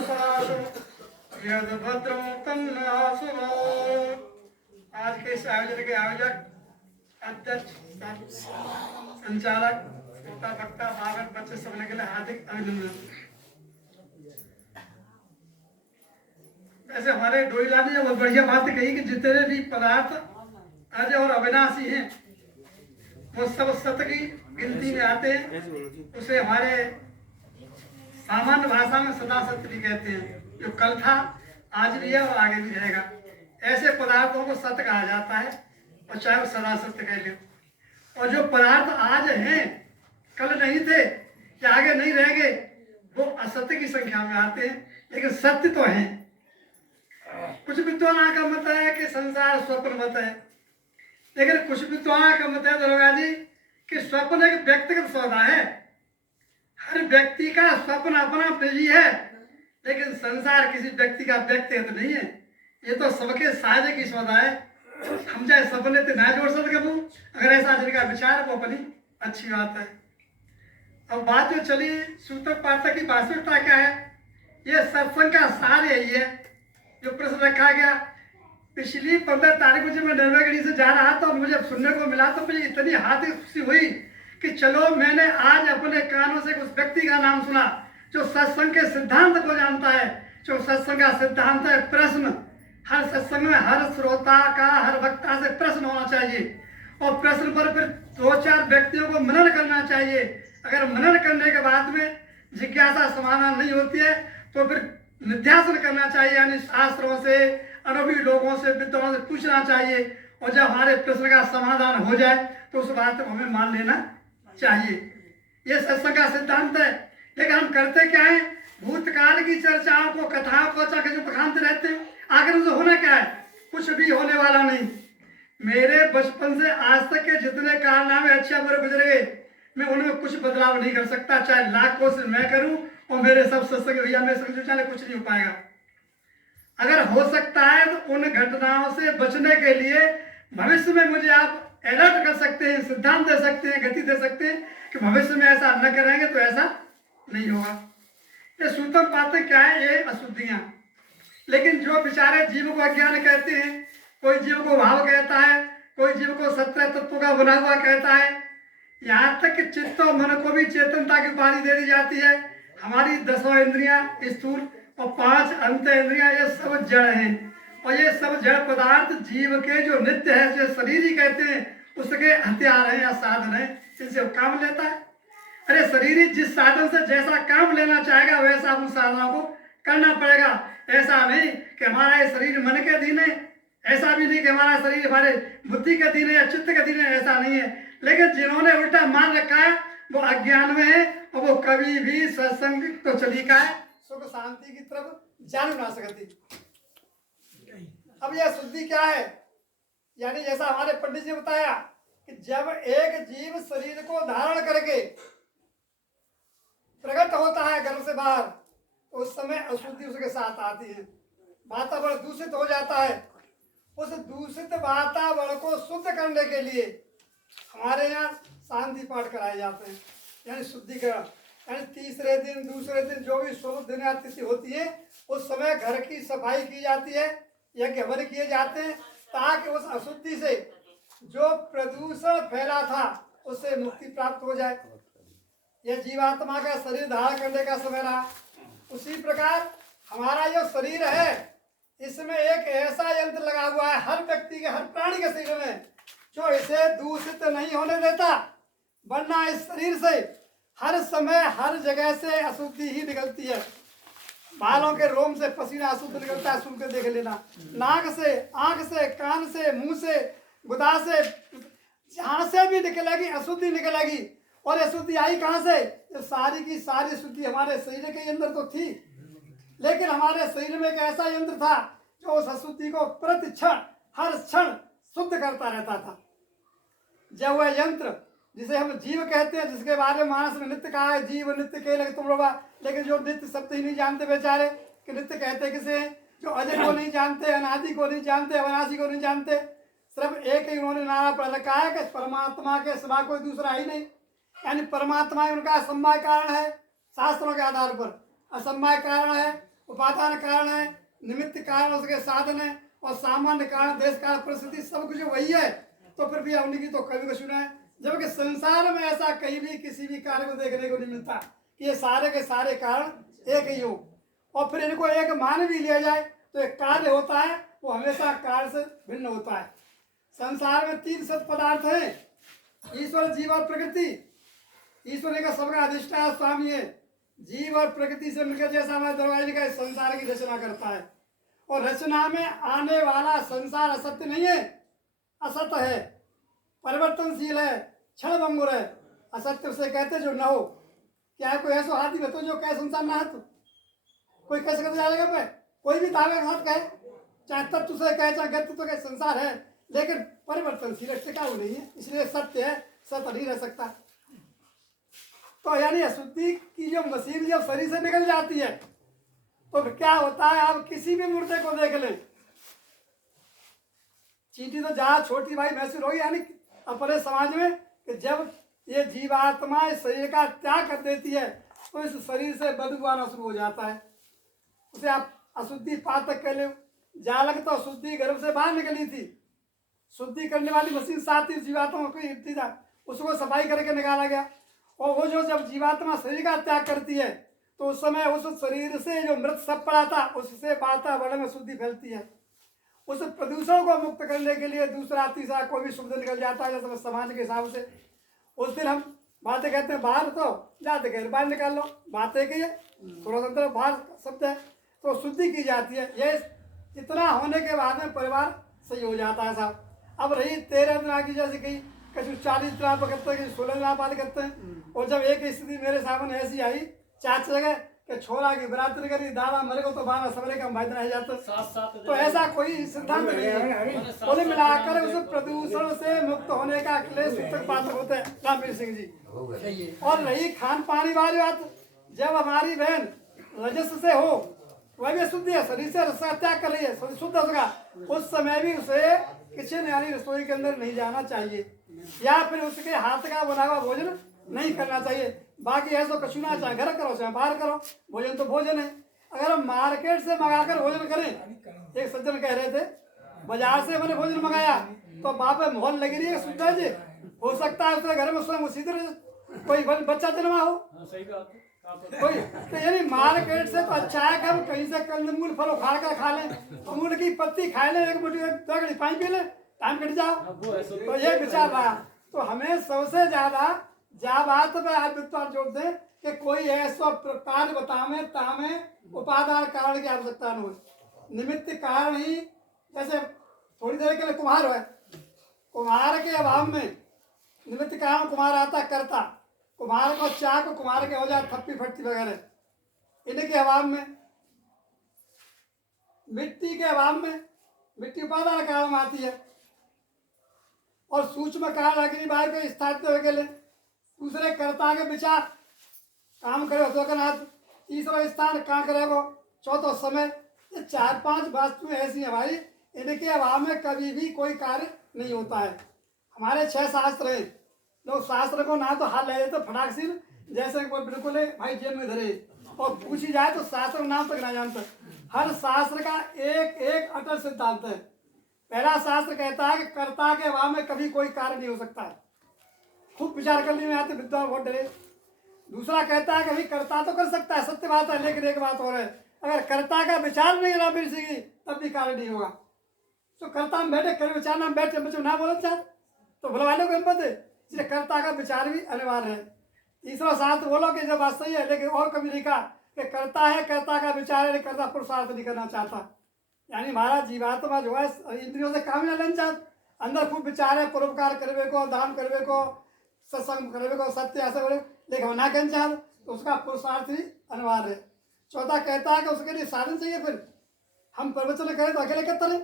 आज के इस आयोजन के आयोजक, अध्यक्ष, संचालक, श्रोता भक्ता, भागवत बच्चे सबने के लिए हार्दिक अभिनंदन। ऐसे हमारे डोईला ने बहुत बढ़िया बात कही कि जितने भी पदार्थ अजय और अविनाशी हैं वो सब सत्य की गिनती में आते हैं। उसे हमारे सामान्य भाषा में सदा सत्य भी कहते हैं, जो कल था आज भी है और आगे भी रहेगा। ऐसे पदार्थों को सत्य कहा जाता है, और चाहे वो सदा सत्य कह ले। और जो पदार्थ आज हैं कल नहीं थे या आगे नहीं रहेंगे वो असत्य की संख्या में आते हैं, लेकिन सत्य तो है। कुछ विद्वानों का मत है कि संसार स्वप्न मत है, लेकिन कुछ विद्वानों का मत है दरोगा जी कि स्वप्न एक व्यक्तिगत सौदा है। हर व्यक्ति का स्वप्न अपना निजी है, लेकिन संसार किसी व्यक्ति का व्यक्तिगत नहीं है। ये तो सबके साझे की सौदा है। हम चाहे सपने तो ना जोड़ सकते, अगर ऐसा जिनका विचार वो अपनी अच्छी बात है। अब बात जो चली सूतक पाठक की वास्तविकता क्या है, ये सत्संग का सार यही है जो प्रश्न रखा गया। पिछली 15 तारीख को जब मैं नरवेगढ़ी से जा रहा था और मुझे सुनने को मिला तो मुझे इतनी हाथी खुशी हुई कि चलो मैंने आज अपने कानों से उस व्यक्ति का नाम सुना जो सत्संग के सिद्धांत को जानता है। जो सत्संग का सिद्धांत है प्रश्न। हर सत्संग में हर श्रोता का, हर वक्ता से प्रश्न होना चाहिए, और प्रश्न पर फिर 2-4 व्यक्तियों को मनन करना चाहिए। अगर मनन करने के बाद में जिज्ञासा समाधान नहीं होती है तो फिर निध्यासन करना चाहिए, यानी शास्त्रों से, अनुभवी लोगों से, विद्वानों से पूछना चाहिए। और जब हमारे प्रश्न का समाधान हो जाए तो उस बात को हमें मान लेना चाहिए। ये सत्संग का सिद्धांत है। लेकिन हम करते क्या है, भूतकाल की चर्चाओं को, कथाओं को अच्छा जो बखानते रहते हैं। आखिर उसे होना क्या है, कुछ भी होने वाला नहीं। मेरे बचपन से आज तक के जितने कारनामे अच्छे बुरे गुजरे, मैं उनमें कुछ बदलाव नहीं कर सकता, चाहे लाख कोशिश मैं करूं और मेरे सब सत्संग भैया मेरे संग चाहे कुछ नहीं हो पाएगा। अगर हो सकता है तो उन घटनाओं से बचने के लिए भविष्य में मुझे आप अलर्ट कर सकते हैं, सिद्धांत दे सकते हैं, गति दे सकते हैं कि भविष्य में ऐसा न करेंगे तो ऐसा नहीं होगा। ये सूतम पाते क्या है, ये अशुद्धियां। लेकिन जो बेचारे जीव को अज्ञान कहते हैं, कोई जीव को भाव कहता है, कोई जीव को सत्य तत्व का बना हुआ कहता है, यहाँ तक कि चित्त और मन को भी चेतनता की उपाधि दे दी जाती है। हमारी 10 इंद्रियां स्थूल और 5 अंत इंद्रियां ये सब जड़ हैं, और ये सब जड़ पदार्थ जीव के जो नित्य है, जो शरीर ही कहते हैं, उसके हथियार हैं या साधन है, जिनसे वो काम लेता है। अरे शरीर ही जिस साधन से जैसा काम लेना चाहेगा वैसा उन साधनों को करना पड़ेगा। ऐसा नहीं कि हमारा ये शरीर मन के अधीन है, ऐसा भी नहीं कि हमारा शरीर हमारे बुद्धि के अधीन है या चित्त के अधीन है, ऐसा नहीं है। लेकिन जिन्होंने उल्टा मान रखा है वो अज्ञान में है, और वो कभी भी सत्संग तो चली का है सुख शांति की तरफ जान ना सकती। अब यह शुद्धि क्या है, यानी जैसा हमारे पंडित जी बताया कि जब एक जीव शरीर को धारण करके प्रकट होता है गर्भ से बाहर, तो उस समय अशुद्धि उसके साथ आती है, वातावरण दूषित हो जाता है। उस दूषित वातावरण को शुद्ध करने के लिए हमारे यहाँ शांति पाठ कराए जाते हैं, यानी शुद्धिकरण। यानी तीसरे दिन, दूसरे दिन जो भी शुभ दिन या तिथि होती है उस समय घर की सफाई की जाती है, यज्ञ हवन किए जाते हैं, ताकि उस अशुद्धि से जो प्रदूषण फैला था उससे मुक्ति प्राप्त हो जाए। यह जीवात्मा का शरीर धारण करने का समय रहा। उसी प्रकार हमारा जो शरीर है इसमें एक ऐसा यंत्र लगा हुआ है हर व्यक्ति के, हर प्राणी के शरीर में, जो इसे दूषित नहीं होने देता, वरना इस शरीर से हर समय हर जगह से अशुद्धि ही निकलती है। बालों के रोम से पसीना अशुद्ध निकलता है, सुन कर देख लेना। नाक से, आंख से, कान से, मुंह से, गुदा से, जहां से भी निकलेगी अशुद्धि निकलेगी। और अशुद्धि आई कहां से, तो सारी की सारी शुद्धि हमारे शरीर के अंदर तो थी, लेकिन हमारे शरीर में एक ऐसा यंत्र था जो उस अशुद्धि को प्रति क्षण, हर क्षण शुद्ध करता रहता था। जब वह यंत्र, जिसे हम जीव कहते हैं, जिसके बारे में मानस में नित्य कहा है, जीव नित्य के लगे तुम लोग, लेकिन जो नित्य शब्द ही नहीं जानते बेचारे कि नित्य कहते किसे, जो अजय को नहीं जानते, अनादि को नहीं जानते, अविनाशी को नहीं जानते, सिर्फ एक ही उन्होंने नारा पर रखा है कि परमात्मा के सिवा कोई दूसरा ही नहीं, यानी परमात्मा ही उनका असमवाय कारण है। शास्त्रों के आधार पर असमवाय कारण है, वो उपादान कारण है, निमित्त कारण उसके साधन है, और सामान्य कारण देश काल परिस्थिति सब कुछ वही है। तो फिर भी हमने की तो कभी को सुना है, जबकि संसार में ऐसा कहीं भी किसी भी कार्य को देखने को नहीं मिलता कि ये सारे के सारे कारण एक ही हो, और फिर इनको एक मान भी लिया जाए तो एक कार्य होता है वो हमेशा कार्य से भिन्न होता है। संसार में 3 सत पदार्थ है, ईश्वर, जीव और प्रकृति। ईश्वर का सबका अधिष्ठान स्वामी है, जीव और प्रकृति से मिलकर जैसा हमारे दरवाजे का संसार की रचना करता है, और रचना में आने वाला संसार असत्य नहीं है, असत है, परिवर्तनशील है, क्षण भंगुर है। असत्य उसे कहते जो न हो। क्या कोई ऐसा हाथी बताओ जो कहे संसार ना है? तो कोई कैसे कर जाएगा पे? कोई भी दावे के साथ कहे, चाहे तत्व से कहे चाहे गत्व तो कहे संसार है, लेकिन परिवर्तनशील टिकाऊ नहीं है, इसलिए सत्य है, सत्य नहीं रह सकता। तो यानी अशुद्धि की जो मशीन जब शरीर से निकल जाती है तो क्या होता है? आप किसी भी मुर्दे को देख लें, चींटी तो जहाँ छोटी भाई महसूस होगी यानी अपने समाज में कि जब ये जीवात्मा इस शरीर का त्याग कर देती है तो इस शरीर से बदबू आना शुरू हो जाता है। उसे आप अशुद्धि पातक कह लो। जालक तो अशुद्धि गर्भ से बाहर निकली थी, शुद्धि करने वाली मशीन 7 जीवात्मा की था, उसको सफाई करके निकाला गया। और वो जो जब जीवात्मा शरीर का त्याग करती है तो उस समय उस शरीर से जो मृत सब पड़ा था उससे वातावरण में शुद्धि फैलती है। उस प्रदूषण को मुक्त करने के लिए दूसरा तीसरा कोई भी शब्द निकल जाता है जैसे समाज के हिसाब से। उस दिन हम बातें कहते हैं बाहर, तो जाते कह बाहर निकाल लो, बातें की है थोड़ा सा बाहर शब्द है, तो शुद्धि की जाती है। ये इतना होने के बाद में परिवार सही हो जाता है साहब। अब रही 13 दिन की जैसे कहीं कभी 40 दिन करते हैं, 16 दिन बात करते हैं। और जब एक स्थिति मेरे सामने ऐसी आई, 4 जगह कि छोरा की बरातरी करी, दादा मरे को तो बारह सवरे का भाई रह जाता, तो ऐसा कोई सिद्धांत नहीं है। कुल मिलाकर उस प्रदूषण से मुक्त होने का क्लेश तक पात्र होते हैं रामवीर सिंह जी। और रही खान पानी वाली बात, जब हमारी बहन रजस से हो वह भी शुद्ध है, शरीर से रस का त्याग कर रही है, शुद्ध होगा, उस समय भी उसे किचन यानी रसोई के अंदर नहीं जाना चाहिए, या फिर उसके हाथ का बना हुआ भोजन नहीं करना चाहिए। बाकी ऐसा कछु ना, चाहे घर करो चाहे बाहर करो, भोजन तो भोजन है। अगर हम मार्केट से मंगाकर भोजन करें, एक सज्जन कह रहे थे बाजार से मैंने भोजन मंगाया तो बाप मोहन लगी रही है शुद्ध जी, हो सकता है उसके घर में स्वयं उसी तरह कोई बच्चा जन्मा हो कोई, तो यानी मार्केट से तो अच्छा है कि हम कहीं से कंदमूल फल उखाड़ कर खा लें, अमूल की पत्ती खा लें, एक मुट्ठी 2 घड़ी पानी पी लें, टाइम कट जाओ, तो ये विचार रहा। तो हमें सबसे ज्यादा बात पे आप विद्वान जोड़ दें कि कोई ऐसा कार्य बतावे तामे उपादान कारण की आवश्यकता न हो, निमित्त कारण ही। जैसे थोड़ी देर के लिए कुम्हार है, कुम्हार के अभाव में निमित्त कारण कुम्हार आता करता, कुम्हार को चाक, कुम्हार के औजार थप्पी फट्टी वगैरह, इनके अभाव में मिट्टी के अभाव में मिट्टी उपादान कारण आती है, और सूक्ष्म कारण अग्नि वायु के स्थापित के लिए दूसरे कर्ता के विचार काम करे तो नाथ, तीसरा स्थान कहाँ करे वो, चौथा समय। ये 4-5 वस्तुएं ऐसी हैं भाई, इनके अभाव में कभी भी कोई कार्य नहीं होता है। हमारे 6 शास्त्र हैं, लोग शास्त्र को ना तो हाल ले लेते फटाक से, जैसे कोई बिल्कुल भाई जेल में धरे, और पूछी जाए तो शास्त्र नाम तक ना जानता। हर शास्त्र का एक एक अटल सिद्धांत है। पहला शास्त्र कहता है कि कर्ता के अभाव में कभी कोई कार्य नहीं हो सकता है, खूब विचार करने में आते विद्वान बहुत डरे। दूसरा कहता है कि भाई कर्ता तो कर सकता है, सत्य बात है, लेकिन एक बात और है, अगर कर्ता का विचार नहीं रामवीर सिंह जी तब भी कार्य नहीं होगा। तो कर्ता में बैठे कर विचार में बैठे बच्चों ना बोलना चाहते तो भले वाले को हिम्मत है, इसलिए कर्ता का विचार भी अनिवार्य है। तीसरा शास्त्र बोलो कि जब बात सही है, लेकिन और कभी लिखा कि कर्ता है, कर्ता का विचार है, कर्ता पुरुषार्थ नहीं करना चाहता। यानी हमारा जीवात्मा जो है इंद्रियों से काम लेना चाहता, अंदर खूब विचार है, परोपकार करवे को, दान करवे को, सत्संग करवे को, सत्य ऐसे बोले, लेकिन होना कहना चाहता तो उसका पुरुषार्थ ही अनिवार्य है। चौथा कहता है कि उसके लिए साधन चाहिए। फिर हम प्रवचन करें तो अकेले कहते रहे,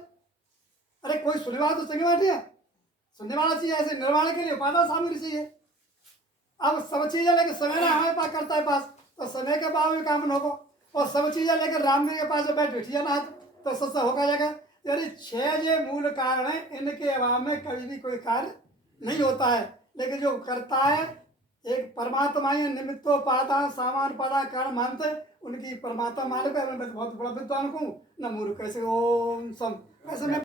अरे कोई सुनने वाला तो चंगे बैठे है, सुनने वाला चाहिए, ऐसे निर्माण के लिए उपादान सामग्री चाहिए। अब सब चीजें लेकर समय ना हमारे पास करता है पास, तो समय के बाद में काम न होगा, और सब चीजें लेकर रामवीर के पास बैठ बैठिए ना तो सस्ता होगा जाएगा। यानी 6 ये मूल कारण है, इनके अभाव में कभी भी कोई कार्य नहीं होता है। लेकिन जो करता है एक परमात्मा ही निमित्तो पाता सामान पादा कारण मानते उनकी परमात्मा मान कर मैं बहुत बड़ा विद्वान हूँ न मूर्ख कैसे ओम सम ऐसे में